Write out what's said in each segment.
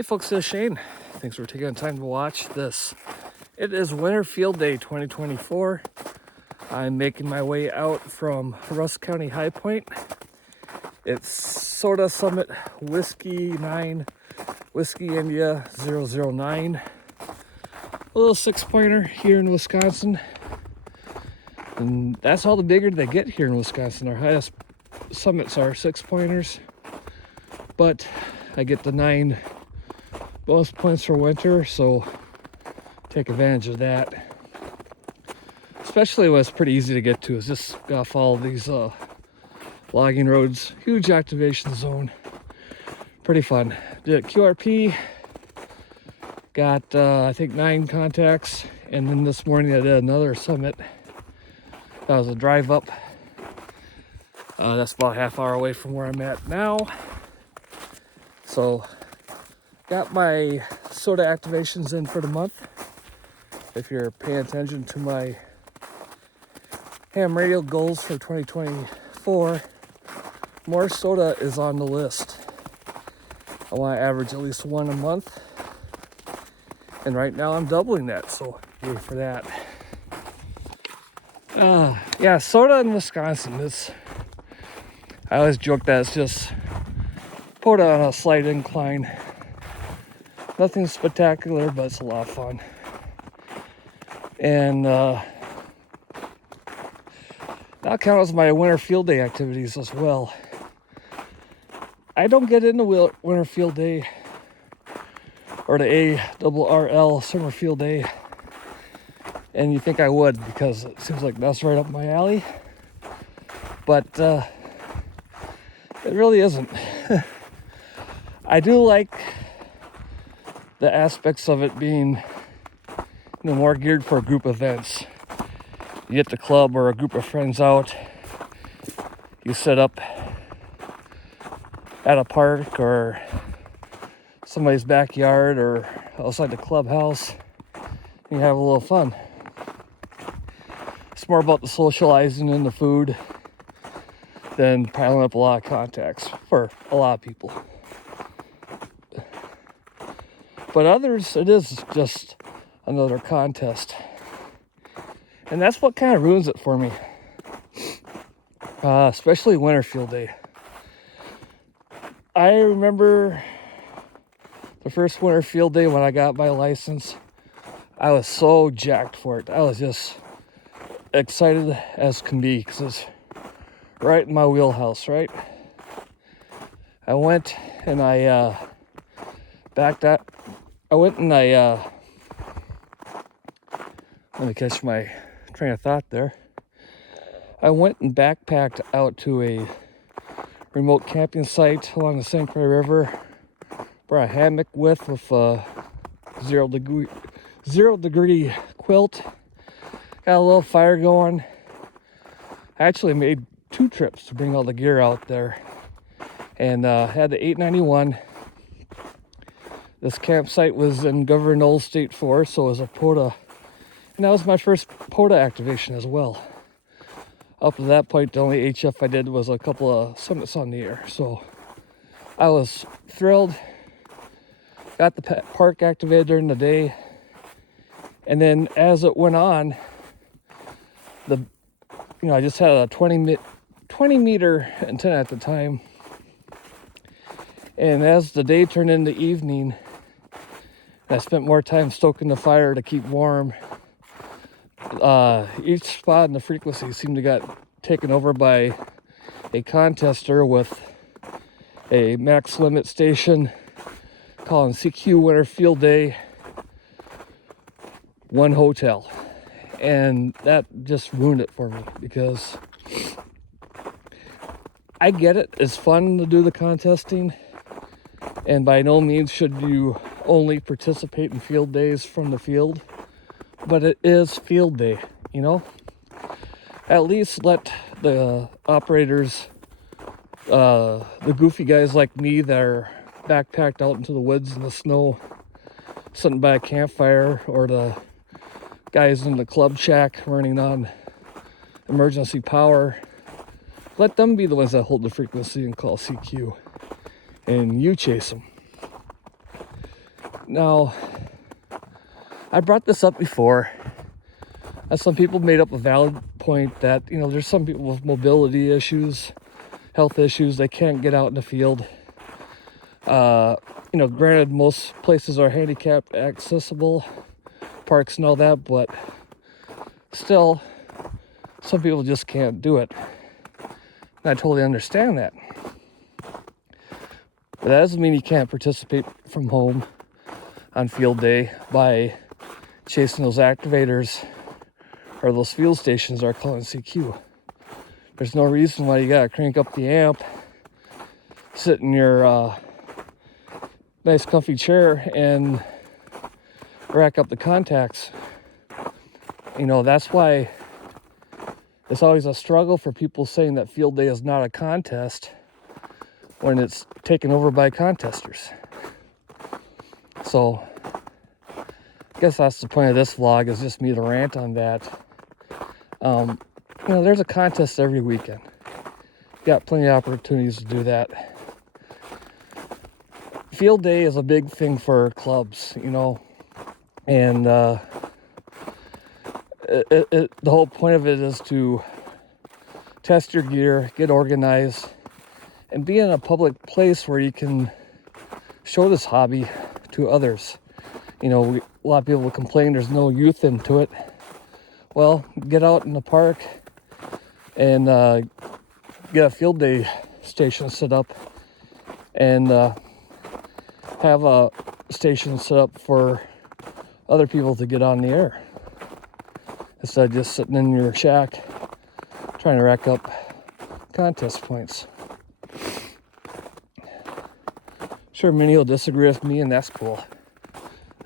Hey folks, this is Shane. Thanks for taking the time to watch this. It is Winter Field Day 2024. I'm making my way out from Rusk County High Point. It's SOTA Summit Whiskey 9, Whiskey India 009. A little 6-pointer here in Wisconsin. And that's all the bigger they get here in Wisconsin. Our highest summits are 6-pointers. But I get the 9 bonus points for winter, so take advantage of that. Especially when it's pretty easy to get to. It's just gotta follow these logging roads. Huge activation zone. Pretty fun. Did QRP. Got I think 9 contacts, and then this morning I did another summit. That was a drive up. That's about a half hour away from where I'm at now. So got my SOTA activations in for the month. If you're paying attention to my ham radio goals for 2024, more SOTA is on the list. I want to average at least 1 a month. And right now I'm doubling that, so yay for that. Yeah, SOTA in Wisconsin is, I always joke that it's just put on a slight incline. Nothing spectacular, but it's a lot of fun. And that counts as my winter field day activities as well. I don't get into winter field day or the ARRL summer field day, and you think I would because it seems like that's right up my alley, but it really isn't. I do like the aspects of it being, more geared for group events. You get the club or a group of friends out, you set up at a park or somebody's backyard or outside the clubhouse, and you have a little fun. It's more about the socializing and the food than piling up a lot of contacts for a lot of people. But others, it is just another contest. And that's what kind of ruins it for me. Especially winter field day. I remember the first winter field day when I got my license. I was so jacked for it. I was just excited as can be because it's right in my wheelhouse, right? I went and I let me catch my train of thought there. I went and backpacked out to a remote camping site along the St. Croix River. Brought a hammock with a 0 degree quilt. Got a little fire going. I actually made 2 trips to bring all the gear out there. And had the 891. This campsite was in Governor Knowles State Forest, so it was a POTA. And that was my first POTA activation as well. Up to that point, the only HF I did was a couple of summits on the air. So I was thrilled. Got the park activated during the day. And then as it went on, I just had a 20 meter antenna at the time. And as the day turned into evening, I spent more time stoking the fire to keep warm. Each spot in the frequency seemed to got taken over by a contester with a max limit station calling CQ Winter Field Day 1 hotel. And that just ruined it for me because I get it. It's fun to do the contesting. And by no means should you only participate in field days from the field. But it is field day, At least let the operators, the goofy guys like me that are backpacked out into the woods in the snow, sitting by a campfire, or the guys in the club shack running on emergency power, let them be the ones that hold the frequency and call CQ. And you chase them. Now, I brought this up before. As some people made up a valid point that, you know, there's some people with mobility issues, health issues, they can't get out in the field. You know, granted, most places are handicapped accessible, parks and all that, but still, some people just can't do it. And I totally understand that. But that doesn't mean you can't participate from home on field day by chasing those activators or those field stations are calling CQ. There's no reason why you gotta crank up the amp, sit in your nice comfy chair and rack up the contacts. You know, that's why it's always a struggle for people saying that field day is not a contest when it's taken over by contesters. So I guess that's the point of this vlog, is just me to rant on that. You know, there's a contest every weekend. Got plenty of opportunities to do that. Field day is a big thing for clubs, you know, and the whole point of it is to test your gear, get organized, and be in a public place where you can show this hobby to others. You know, a lot of people will complain there's no youth into it. Well, get out in the park and get a field day station set up, and have a station set up for other people to get on the air, instead of just sitting in your shack trying to rack up contest points. Sure, many will disagree with me, and that's cool.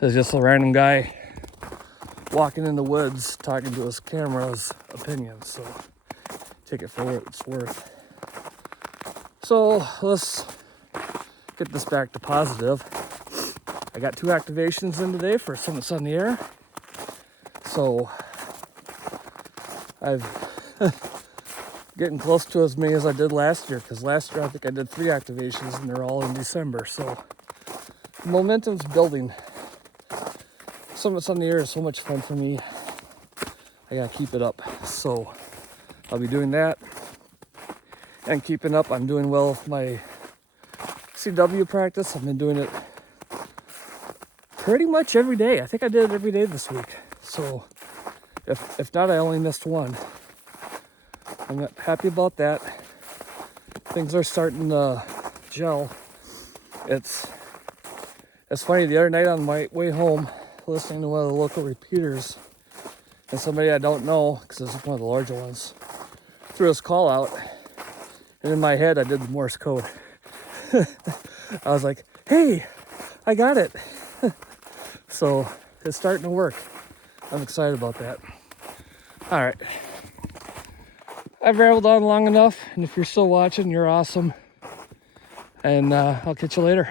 There's just a random guy walking in the woods talking to his camera's opinion, so take it for what it's worth. So let's get this back to positive. I got 2 activations in today for Summits on the Air. So I've getting close to as many as I did last year, because last year I think I did 3 activations and they're all in December. So the momentum's building. Summits on the Air is so much fun for me. I gotta keep it up. So I'll be doing that and keeping up. I'm doing well with my CW practice. I've been doing it pretty much every day. I think I did it every day this week. So if not, I only missed one. I'm not happy about that. Things are starting to gel. It's funny, the other night on my way home, listening to one of the local repeaters, and somebody I don't know, because this is one of the larger ones, threw his call out, and in my head I did the Morse code. I was like, hey, I got it. So it's starting to work. I'm excited about that. All right. I've rambled on long enough, and if you're still watching, you're awesome. And I'll catch you later.